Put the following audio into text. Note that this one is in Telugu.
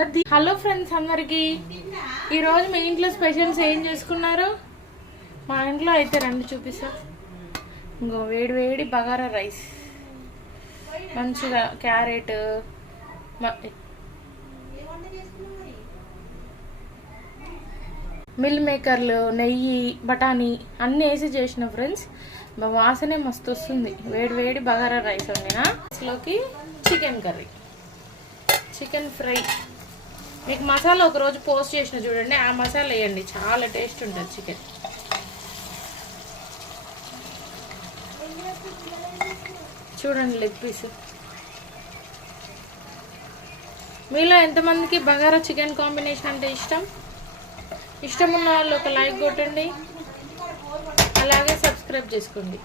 అది హలో ఫ్రెండ్స్ అందరికి ఈరోజు మీ ఇంట్లో స్పెషల్స్ ఏం చేసుకున్నారు? మా ఇంట్లో అయితే రండి చూపిస్తా. ఇంకో వేడి వేడి బగారా రైస్, మంచిగా క్యారెట్, మిల్ మేకర్లు, నెయ్యి, బఠానీ అన్నీ వేసి చేసిన ఫ్రెండ్స్. వాసనే మస్తు వస్తుంది. వేడి వేడి బగారా రైస్ వండిన లోకి చికెన్ కర్రీ, చికెన్ ఫ్రై. మీకు మసాలా ఒకరోజు పోస్ట్ చేసిన చూడండి, ఆ మసాలా వేయండి, చాలా టేస్ట్ ఉంటుంది చికెన్. చూడండి లెగ్ పీస్. మీలో ఎంతమందికి బగారా చికెన్ కాంబినేషన్ అంటే ఇష్టం ఉన్న వాళ్ళు ఒక లైక్ కొట్టండి, అలాగే సబ్స్క్రైబ్ చేసుకోండి.